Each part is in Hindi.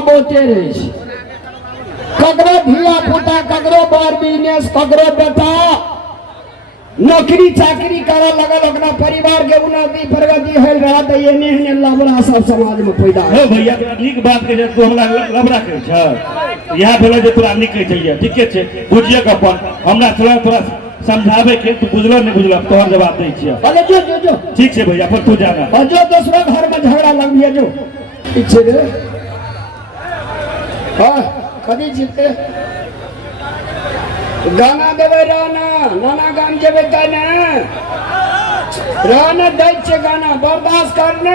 में बहुते रहे छै। ककरो धिया पुता, ककरो बर बिजनेस, ककरो बेटा नौकरी चाकरी करे लगल, ओकरा परिवार के उन्नति प्रगति होल रहा तो ये नहीं लबड़ा सब समाज में पैदा हो भैया। तोरा नीक बात के तू हमरा लबड़ा कहै छ, इहा भेल जे तोरा नीक कहै छलिए, ठीके छै बुझिए के अपन हमरा थोड़ा समझावे के, तू बुझलो नहीं बुझलो तोहर जवाब दै छियै। अरे जो ठीक छै भैया, अपन तू जाना और जो दूसरा घर में झगड़ा लग गया जो ठीक छै रे। हां कदी जीते गाना देवे नाना गाम जेबे गाना रहना दै छै, गाना बर्दाश्त करना।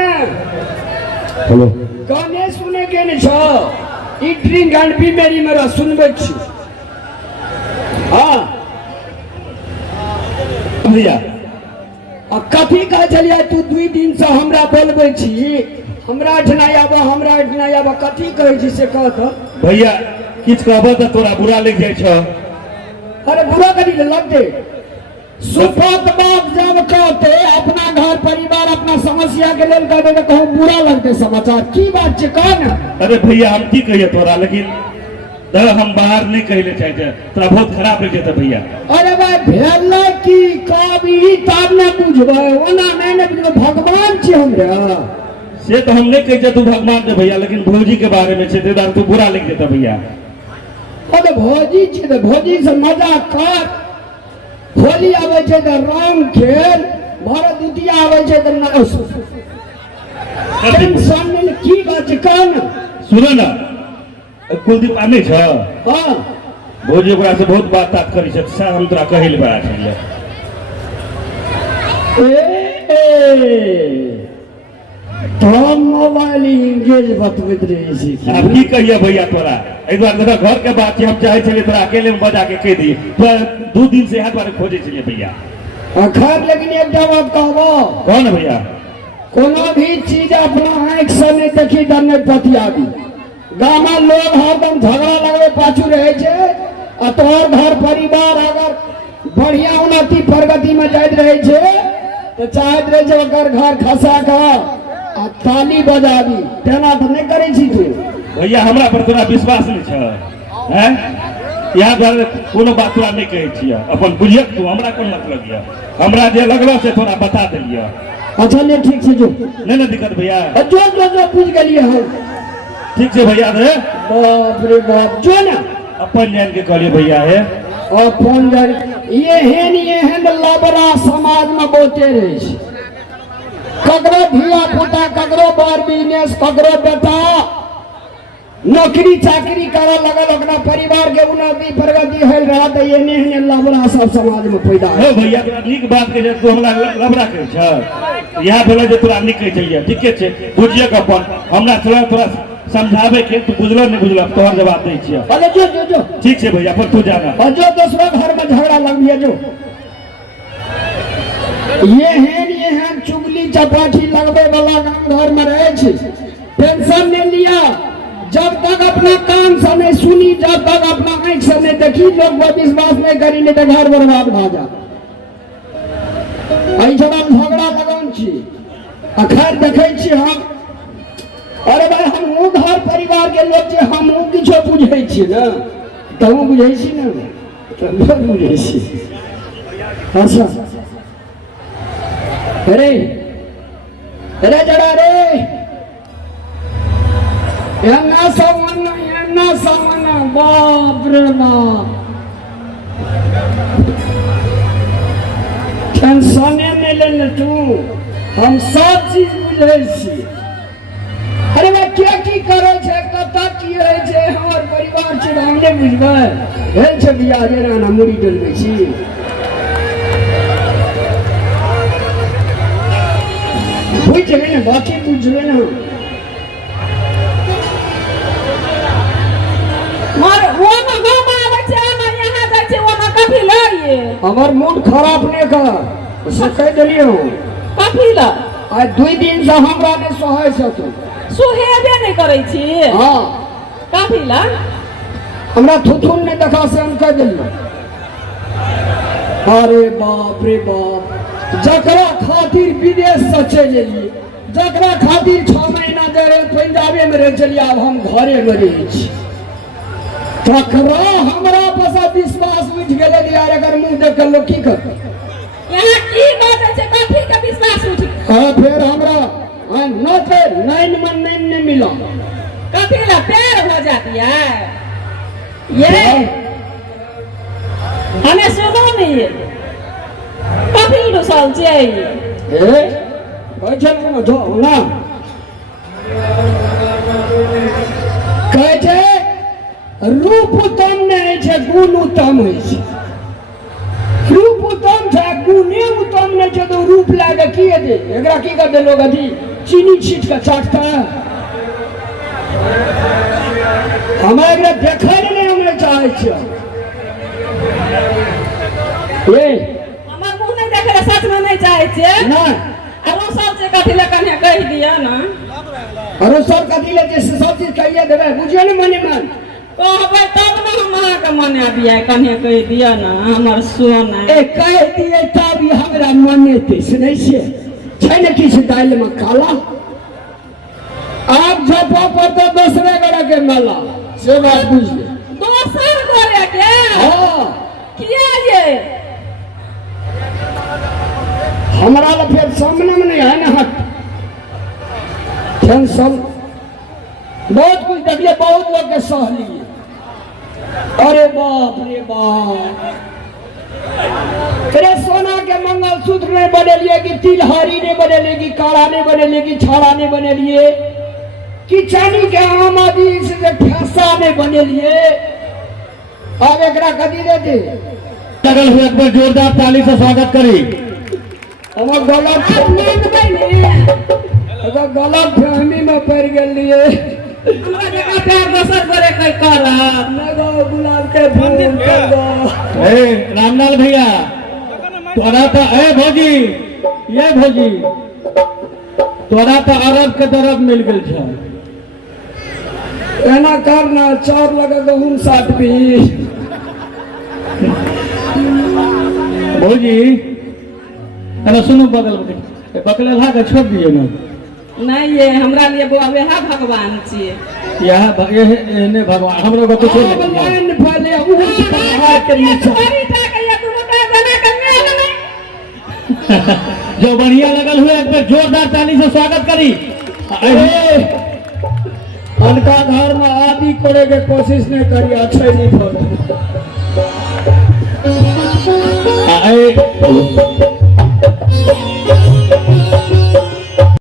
हेलो गाने सुने के नहीं छो, ई ड्रिंक एंड बी मेरी मेरा सुनबे छी। हां भैया कथी कह छलिए तू 2 दिन से हमरा बोलबे छी, हमरा ठना आबा कथी कहै छी से कह तो भैया। किछ कहबो त तोरा बुरा लग जाय छ। अरे बुरा कथी लगते, सुपत बात जब कहते अपना घर परिवार अपना समस्या के लेल कहते तो कहूँ बुरा लगते समाचार, की बात छै कह ना। अरे भैया हम की कहिए तोरा, लेकिन हम बाहर नहीं कहले चाहे, तोरा बहुत खराब लग जेतै भैया। अरे भाई भेल की कभी तब न बुझबै, ओना नहीं बुझबै, भगवान छी हमरा से तो हम नहीं कहे तू भगवान दे भैया, लेकिन भौजी के बारे में छे तू बुरा लग जेतै भैया। अरे भौजी छे तो भौजी से मजाक कर, होली आवे छे तो रंग खेल, भरत दुतिया आवे छे तो टेंशन में की बात छै कह ना। सुनो ना कुलदीप आने छ। हां भौजी ओकरा से बहुत बात करी छ, से हम तोरा कहल बड़ा छलिए। तो मोबाइल इंगेज बतबैत रहे छी। अब की कहिए भैया तोरा, एक बार तोरा घर के बात हम चाहे छलिए तोरा अकेले में बजा के कह दी, तो 2 दिन से हाथ बारे खोजे छलिए भैया। खैर लेकिन एक बात कहबो, कौन भैया, कोनो भी चीज अपना आंख से नहीं देखी तो नहीं पतियाबी। गाँव में लोग हरदम झगड़ा लगवे पाछू रहे छे, आ तोहर घर परिवार अगर बढ़िया उन्नति प्रगति में जाइत रहे छे तो चाहत रहे छे ओकर घर खसा कर आ ताली बजाबी, तेना तो नहीं करे छी तू भैया। हमरा पर तोरा विश्वास नहीं छ हैं, यहाँ पर कोनो बात तोरा नहीं कहे छियै, अपन बुझिए तू हमरा कोन मतलब ये, हमरा जे लगलो से तोरा बता देलिए। अच्छा ले ठीक से जो नहीं ना दिक्कत भैया, जो पूछ गलिए हम ठीक से भैया रे। बाप रे बाप जो ना अपन जान के कहलिए भैया है, अपन जान ये हेन लबड़ा समाज में बहुते रहे छै। ककरो धिया पुता, ककरो बर बिजनेस, ककरो बेटा नौकरी चाकरी करे लगल, ओकरा परिवार के उन्नति प्रगति होल रहा तो ये नहीं लबड़ा सब समाज में पैदा हो भैया। तोरा नीक बात के तू हमरा लबड़ा कहै छ, इहा भेल जे तोरा नीक कहै छलिए, ठीके छै बुझिए के अपन हमरा थोड़ा समझावे के, तू बुझलो नहीं बुझलो तोहर जवाब दै छियै। अरे जो ठीक छै भैया, अपन तू जाना और जो दूसरा घर में झगड़ा लग गया जो ये हैं चुगली चपाटी लगबे वाला गाँव घर में रहे छे, टेंशन नहीं लिया। जब तक अपना कान से नहीं सुनी, जब तक अपना आंख से नहीं देखी, लोग पर विश्वास नहीं करी, नहीं तो घर बर्बाद भ जा। झगड़ा लगन छी खैर देखे छी हम। अरे भाई हम घर परिवार के लोग छे, हम किछो बुझे छी ना, तू बुझे छी ना, तो बुझे छी। अच्छा अरे अरे जड़ा रे एना सामान बाप रे बाप, टेंशने नहीं ले तू, हम सब चीज बुझे छी। अरे भाई क्या की करे छे, कता की रहे छे, हमर परिवार छे, हम नहीं बुझबै भेल छे बियाह रे ना मुड़ी डलबै छी। बुझ जेबे ना, बाकी बुझबे ना। हमार मूड खराब नहीं कर से कह दिलिए कथी ला आज 2 दिन से हमरा ने सोहे से तू सुहेबे नहीं करे छी। हां कथी ला हमरा थुथुन ने देखा से हम कह दिलिए। अरे बाप रे बाप, जकरा खातिर विदेश से चले लिए, जकरा खातिर 6 महीना जे पंजाबे में में रह चलिए अब हम घरे में रहे छी तकरा हमरा पर विश्वास उठ गेले कि यार अगर मुंह देख के लोग की करते यहाँ की बात है कथी का विश्वास उठ हाँ फिर हमरा न फिर 9 में 9 नहीं मिला कथी ला पैर हो जाती है ये हमें सुनो नहीं कथी डूसल चाहिए ए कहै छै कोनो जो ना कहै छै रूप उत्तम नहीं छै गुण उत्तम होइ छै रूप उत्तम छै गुणे उत्तम नहीं छै तो रूप लागे की दे एकरा की कर दे लोग अथी चीनी छीट के चाटता हमरा एकरा देखै नहीं हमरा चाहै छियै ए हमर मुंह नहीं देखे सच में नहीं चाहे छे ना अरो सब से कथी ला कन्या कह दिया ना अरे सब कथी ले जे सब चीज कहिए देबे बुझियो ने मने मन कहबै तब ना हम अहाँ के मने दिया कन्या कह दिया ना हमर सोना ए कह दिए तब ई हमरा मने ते सुनै छियै छै ने किछ दाल में काला आप झपा पर तो दूसरे गड़ा के मेला से बात बुझ ले दोसर करे के हां किया ये हमरा ला फिर सामने में नहीं है ना हट टेंशन बहुत कुछ देखिए बहुत लोग के सह लिए अरे बाप रे बाप तेरे सोना के मंगलसूत्र नहीं बनेलिए कि तिलहरी नहीं बनेलिए कि काड़ा नहीं बनेलिए कि छाड़ा नहीं बनेलिए कि चांदी के आमादी से ठेसा नहीं बनेलिए अब एकरा कथी देते लगल हुए एक बार जोरदार ताली से स्वागत करी हमर गलत अगर गलत फहमी में पड़ गेलिए हमरा जगह पैर दोसर करे कई करब लगो गुलाब के फूल लगो ए रामलाल भैया तोरा तो ए भौजी ये भौजी तोरा तो अरब के तरफ मिल गेल छ एना करना चार लगे गहूम 60 भी भौजी अरे सुनो बगल बकलेला के छोड़ दिए ना नहीं ये हमरा लिए वह भगवान छिए ने भगवान हमरो को कुछ नहीं लाइन फले ऊंच पहाड़ के नीचे जो बढ़िया लगल हुए एक बार जोरदार ताली से स्वागत करी उनका घर में आदि करे के कोशिश नहीं करी अच्छे नहीं